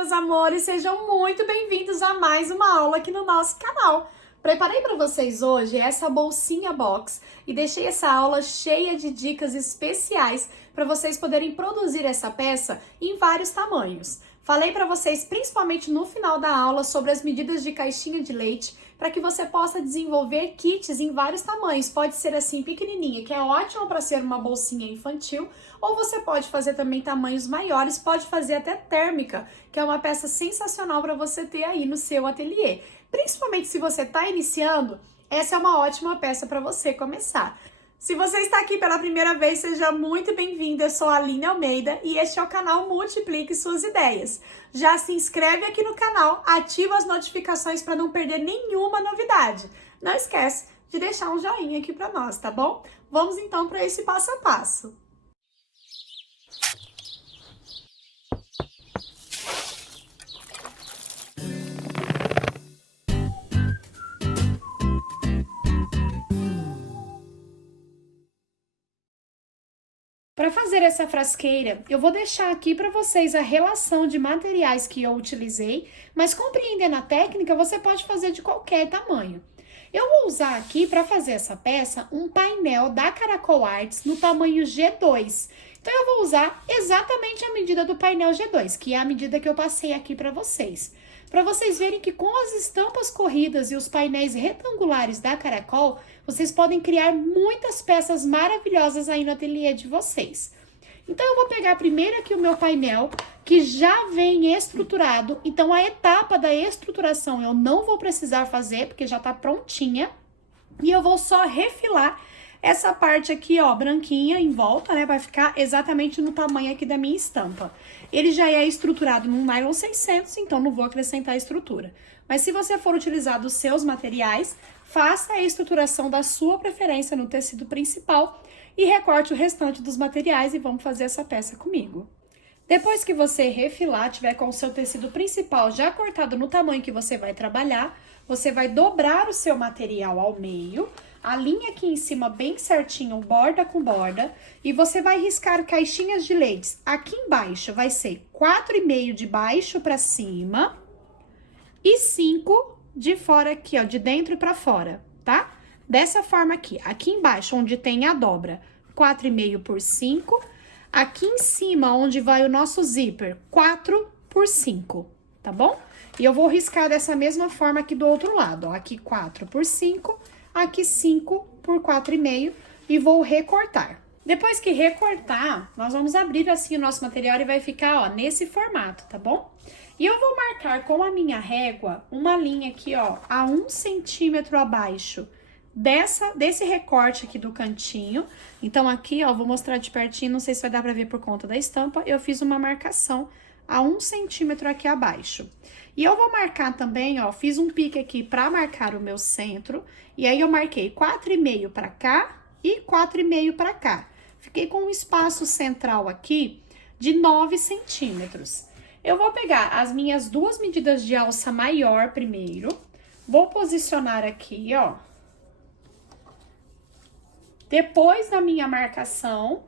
meus amores, sejam muito bem-vindos a mais uma aula aqui no nosso canal. Preparei para vocês hoje essa bolsinha box e deixei essa aula cheia de dicas especiais para vocês poderem produzir essa peça em vários tamanhos. Falei para vocês, principalmente no final da aula, sobre as medidas de caixinha de leite, para que você possa desenvolver kits em vários tamanhos. Pode ser assim pequenininha, que é ótimo para ser uma bolsinha infantil, ou você pode fazer também tamanhos maiores, pode fazer até térmica, que é uma peça sensacional para você ter aí no seu ateliê. Principalmente se você está iniciando, essa é uma ótima peça para você começar. Se você está aqui pela primeira vez, seja muito bem-vindo. Eu sou a Aline Almeida e este é o canal Multiplique Suas Ideias. Já se inscreve aqui no canal, ativa as notificações para não perder nenhuma novidade. Não esquece de deixar um joinha aqui para nós, tá bom? Vamos então para esse passo a passo. Para fazer essa frasqueira, eu vou deixar aqui para vocês a relação de materiais que eu utilizei, mas compreendendo a técnica, você pode fazer de qualquer tamanho. Eu vou usar aqui para fazer essa peça um painel da Caracol Arts no tamanho G2. Então eu vou usar exatamente a medida do painel G2, que é a medida que eu passei aqui para vocês verem que com as estampas corridas e os painéis retangulares da Caracol, vocês podem criar muitas peças maravilhosas aí no ateliê de vocês. Então, eu vou pegar primeiro aqui o meu painel, que já vem estruturado. Então, a etapa da estruturação eu não vou precisar fazer, porque já tá prontinha. E eu vou só refilar essa parte aqui, ó, branquinha em volta, né? Vai ficar exatamente no tamanho aqui da minha estampa. Ele já é estruturado num nylon 600, então não vou acrescentar estrutura. Mas se você for utilizar os seus materiais, faça a estruturação da sua preferência no tecido principal e recorte o restante dos materiais e vamos fazer essa peça comigo. Depois que você refilar, tiver com o seu tecido principal já cortado no tamanho que você vai trabalhar, você vai dobrar o seu material ao meio, a linha aqui em cima bem certinho, borda com borda, e você vai riscar caixinhas de leites. Aqui embaixo vai ser 4,5 de baixo para cima e 5 de fora aqui, ó, de dentro para fora, tá? Dessa forma aqui, aqui embaixo onde tem a dobra, 4,5 por 5, aqui em cima onde vai o nosso zíper, 4 por 5, tá bom? E eu vou riscar dessa mesma forma aqui do outro lado, ó, aqui 4 por 5, aqui 5 por 4,5 e vou recortar. Depois que recortar, nós vamos abrir assim o nosso material e vai ficar, ó, nesse formato, tá bom? E eu vou marcar com a minha régua uma linha aqui, ó, a 1 centímetro abaixo desse recorte aqui do cantinho. Então, aqui, ó, vou mostrar de pertinho, não sei se vai dar pra ver por conta da estampa, eu fiz uma marcação a 1 centímetro aqui abaixo. E eu vou marcar também, ó, fiz um pique aqui pra marcar o meu centro, e aí eu marquei 4,5 pra cá e 4,5 pra cá. Fiquei com um espaço central aqui de 9 centímetros. Eu vou pegar as minhas duas medidas de alça maior primeiro, vou posicionar aqui, ó, depois da minha marcação,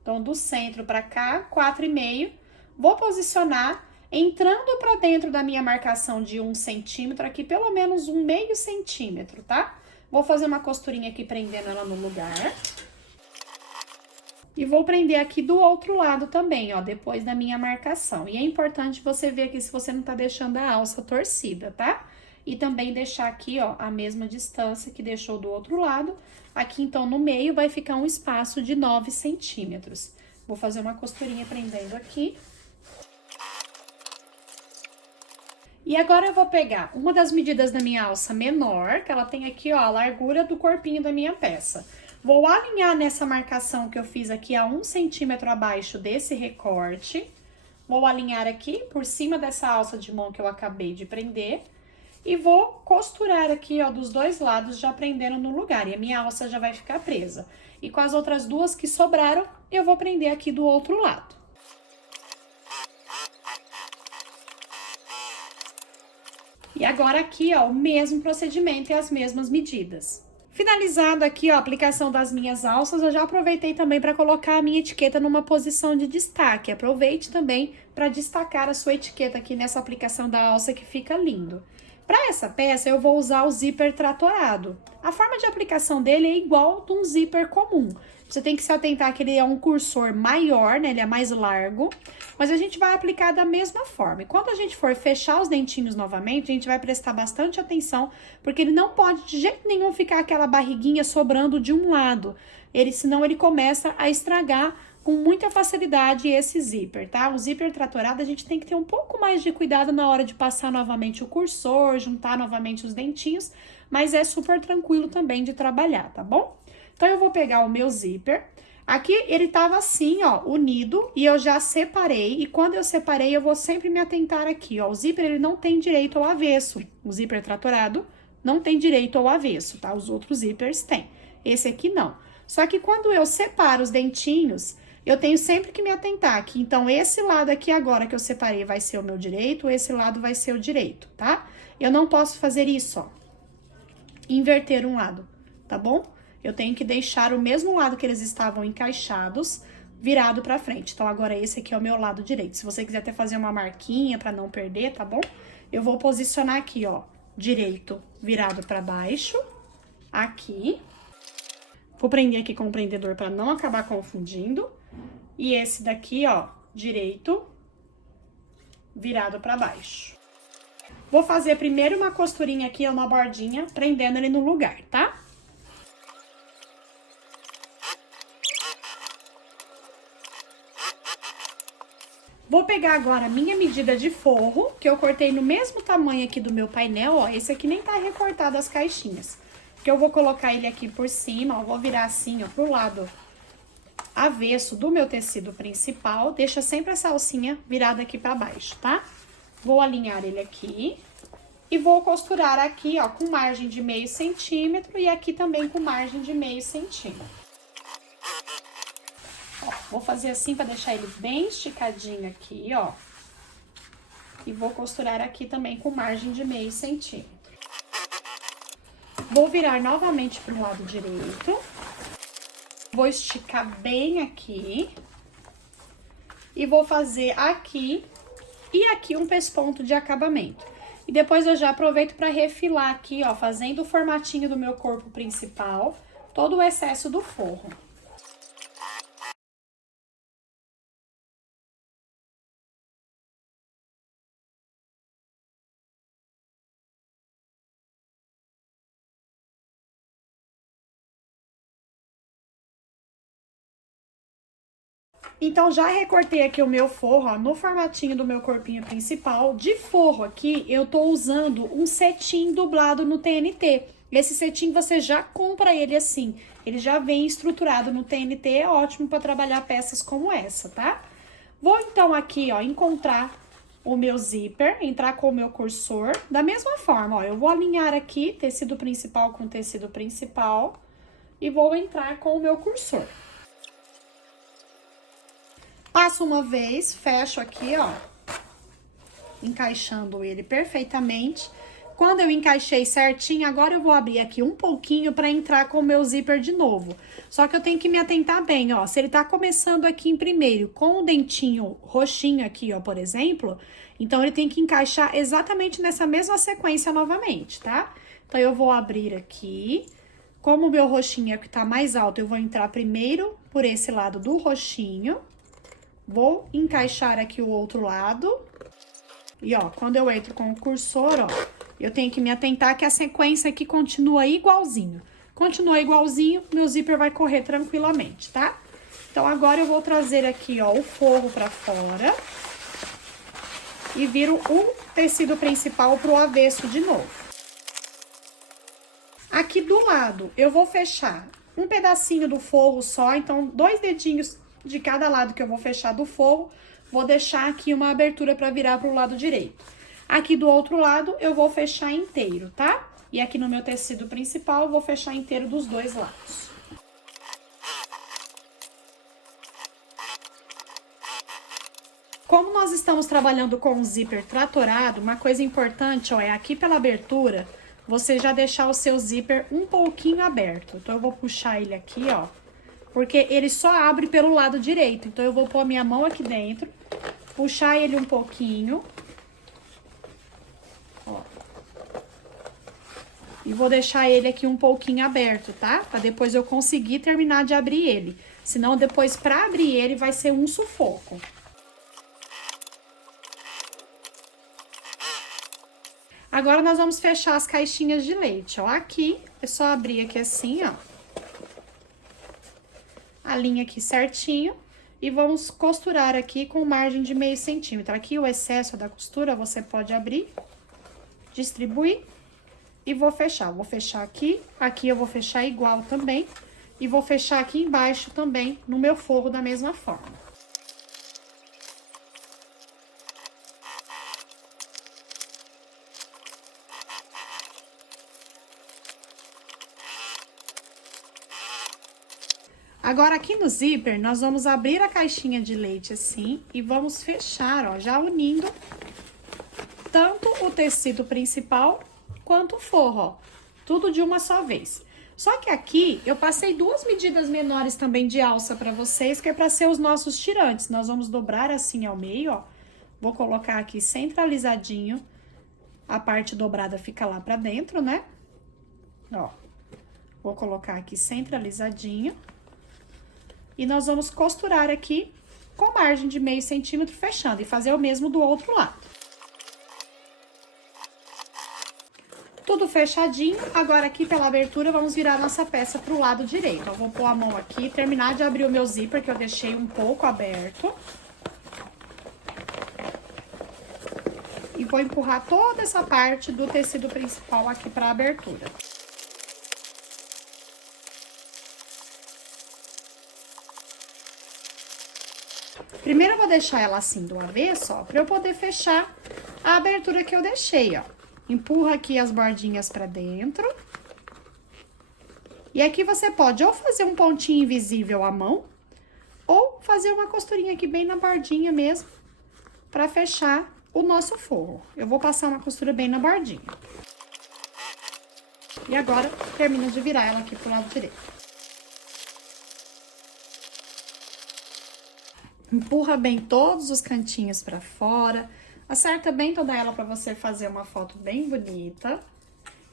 então do centro pra cá, 4,5, vou posicionar entrando pra dentro da minha marcação de 1 centímetro, aqui pelo menos um meio centímetro, tá? Vou fazer uma costurinha aqui prendendo ela no lugar. E vou prender aqui do outro lado também, ó, depois da minha marcação. E é importante você ver aqui se você não tá deixando a alça torcida, tá? E também deixar aqui, ó, a mesma distância que deixou do outro lado. Aqui, então, no meio vai ficar um espaço de 9 centímetros. Vou fazer uma costurinha prendendo aqui. E agora eu vou pegar uma das medidas da minha alça menor, que ela tem aqui, ó, a largura do corpinho da minha peça. Vou alinhar nessa marcação que eu fiz aqui a 1 centímetro abaixo desse recorte. Vou alinhar aqui por cima dessa alça de mão que eu acabei de prender. E vou costurar aqui, ó, dos dois lados, já prendendo no lugar. E a minha alça já vai ficar presa. E com as outras duas que sobraram, eu vou prender aqui do outro lado. E agora aqui, ó, o mesmo procedimento e as mesmas medidas. Finalizado aqui, ó, a aplicação das minhas alças, eu já aproveitei também para colocar a minha etiqueta numa posição de destaque. Aproveite também para destacar a sua etiqueta aqui nessa aplicação da alça que fica lindo. Para essa peça, eu vou usar o zíper tratorado. A forma de aplicação dele é igual de um zíper comum. Você tem que se atentar que ele é um cursor maior, né? Ele é mais largo, mas a gente vai aplicar da mesma forma. E quando a gente for fechar os dentinhos novamente, a gente vai prestar bastante atenção, porque ele não pode de jeito nenhum ficar aquela barriguinha sobrando de um lado. Senão ele começa a estragar com muita facilidade esse zíper, tá? O zíper tratorado a gente tem que ter um pouco mais de cuidado na hora de passar novamente o cursor, juntar novamente os dentinhos, mas é super tranquilo também de trabalhar, tá bom? Então, eu vou pegar o meu zíper. Aqui, ele tava assim, ó, unido, e eu já separei. E quando eu separei, eu vou sempre me atentar aqui, ó. O zíper, ele não tem direito ao avesso. O zíper tratorado não tem direito ao avesso, tá? Os outros zíperes têm. Esse aqui, não. Só que quando eu separo os dentinhos, eu tenho sempre que me atentar aqui. Então, esse lado aqui agora que eu separei vai ser o meu direito, esse lado vai ser o direito, tá? Eu não posso fazer isso, ó. Inverter um lado, tá bom? Eu tenho que deixar o mesmo lado que eles estavam encaixados, virado pra frente. Então, agora esse aqui é o meu lado direito. Se você quiser até fazer uma marquinha pra não perder, tá bom? Eu vou posicionar aqui, ó, direito virado pra baixo, aqui. Vou prender aqui com o prendedor pra não acabar confundindo. E esse daqui, ó, direito virado pra baixo. Vou fazer primeiro uma costurinha aqui, uma bordinha, prendendo ele no lugar, tá? Vou pegar agora a minha medida de forro, que eu cortei no mesmo tamanho aqui do meu painel, ó. Esse aqui nem tá recortado as caixinhas. Que eu vou colocar ele aqui por cima, ó. Vou virar assim, ó, pro lado avesso do meu tecido principal. Deixa sempre essa alcinha virada aqui pra baixo, tá? Vou alinhar ele aqui. E vou costurar aqui, ó, com margem de meio centímetro e aqui também com margem de meio centímetro. Ó, vou fazer assim pra deixar ele bem esticadinho aqui, ó. E vou costurar aqui também com margem de meio centímetro. Vou virar novamente pro lado direito. Vou esticar bem aqui. E vou fazer aqui e aqui um pesponto de acabamento. E depois eu já aproveito para refilar aqui, ó, fazendo o formatinho do meu corpo principal, todo o excesso do forro. Então, já recortei aqui o meu forro, ó, no formatinho do meu corpinho principal. De forro aqui, eu tô usando um cetim dublado no TNT. Esse cetim você já compra ele assim, ele já vem estruturado no TNT, é ótimo para trabalhar peças como essa, tá? Vou então aqui, ó, encontrar o meu zíper, entrar com o meu cursor, da mesma forma, ó, eu vou alinhar aqui tecido principal com tecido principal e vou entrar com o meu cursor. Passo uma vez, fecho aqui, ó, encaixando ele perfeitamente. Quando eu encaixei certinho, agora eu vou abrir aqui um pouquinho pra entrar com o meu zíper de novo. Só que eu tenho que me atentar bem, ó, se ele tá começando aqui em primeiro com o dentinho roxinho aqui, ó, por exemplo, então ele tem que encaixar exatamente nessa mesma sequência novamente, tá? Então, eu vou abrir aqui. Como o meu roxinho é que tá mais alto, eu vou entrar primeiro por esse lado do roxinho. Vou encaixar aqui o outro lado. E, ó, quando eu entro com o cursor, ó, eu tenho que me atentar que a sequência aqui continua igualzinho. Continua igualzinho, meu zíper vai correr tranquilamente, tá? Então, agora eu vou trazer aqui, ó, o forro pra fora. E viro o tecido principal pro avesso de novo. Aqui do lado, eu vou fechar um pedacinho do forro só, então, 2 dedinhos de cada lado que eu vou fechar do forro, vou deixar aqui uma abertura para virar pro lado direito. Aqui do outro lado, eu vou fechar inteiro, tá? E aqui no meu tecido principal, eu vou fechar inteiro dos 2 lados. Como nós estamos trabalhando com o zíper tratorado, uma coisa importante, ó, é aqui pela abertura, você já deixar o seu zíper um pouquinho aberto. Então, eu vou puxar ele aqui, ó, porque ele só abre pelo lado direito. Então, eu vou pôr a minha mão aqui dentro, puxar ele um pouquinho, ó. E vou deixar ele aqui um pouquinho aberto, tá? Pra depois eu conseguir terminar de abrir ele. Senão, depois, pra abrir ele, vai ser um sufoco. Agora, nós vamos fechar as caixinhas de leite, ó. Aqui, é só abrir aqui assim, ó. A linha aqui certinho. E vamos costurar aqui com margem de meio centímetro. Aqui, o excesso da costura, você pode abrir, distribuir. E vou fechar. Vou fechar aqui, aqui eu vou fechar igual também. E vou fechar aqui embaixo também, no meu forro da mesma forma. Agora, aqui no zíper, nós vamos abrir a caixinha de leite assim e vamos fechar, ó, já unindo tanto o tecido principal quanto o forro, ó, tudo de uma só vez. Só que aqui eu passei 2 medidas menores também de alça pra vocês, que é pra ser os nossos tirantes. Nós vamos dobrar assim ao meio, ó. Vou colocar aqui centralizadinho, a parte dobrada fica lá pra dentro, né? Ó, vou colocar aqui centralizadinho. E nós vamos costurar aqui com margem de meio centímetro, fechando, e fazer o mesmo do outro lado. Tudo fechadinho, agora aqui pela abertura vamos virar nossa peça pro lado direito. Eu vou pôr a mão aqui, terminar de abrir o meu zíper, que eu deixei um pouco aberto. E vou empurrar toda essa parte do tecido principal aqui pra abertura. Primeiro eu vou deixar ela assim do avesso, ó, pra eu poder fechar a abertura que eu deixei, ó. Empurra aqui as bordinhas pra dentro. E aqui você pode ou fazer um pontinho invisível à mão, ou fazer uma costurinha aqui bem na bordinha mesmo, pra fechar o nosso forro. Eu vou passar uma costura bem na bordinha. E agora, termino de virar ela aqui pro lado direito. Empurra bem todos os cantinhos pra fora. Acerta bem toda ela pra você fazer uma foto bem bonita.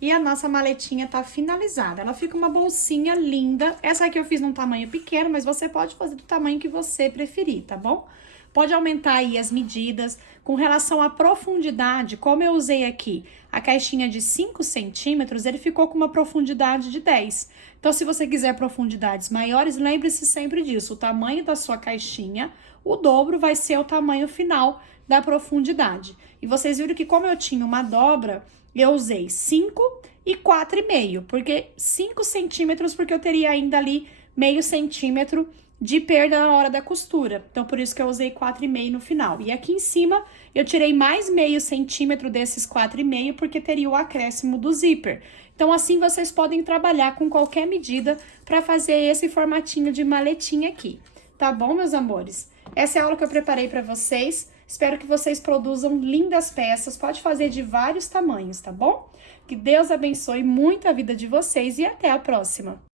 E a nossa maletinha tá finalizada. Ela fica uma bolsinha linda. Essa aqui eu fiz num tamanho pequeno, mas você pode fazer do tamanho que você preferir, tá bom? Pode aumentar aí as medidas. Com relação à profundidade, como eu usei aqui a caixinha de 5 centímetros, ele ficou com uma profundidade de 10. Então, se você quiser profundidades maiores, lembre-se sempre disso. O tamanho da sua caixinha, o dobro vai ser o tamanho final da profundidade. E vocês viram que como eu tinha uma dobra, eu usei 5 e 4,5, porque 5 centímetros, porque eu teria ainda ali meio centímetro de perda na hora da costura. Então, por isso que eu usei 4,5 no final. E aqui em cima, eu tirei mais meio centímetro desses 4,5, porque teria o acréscimo do zíper. Então, assim, vocês podem trabalhar com qualquer medida para fazer esse formatinho de maletinha aqui. Tá bom, meus amores? Essa é a aula que eu preparei para vocês. Espero que vocês produzam lindas peças. Pode fazer de vários tamanhos, tá bom? Que Deus abençoe muito a vida de vocês e até a próxima!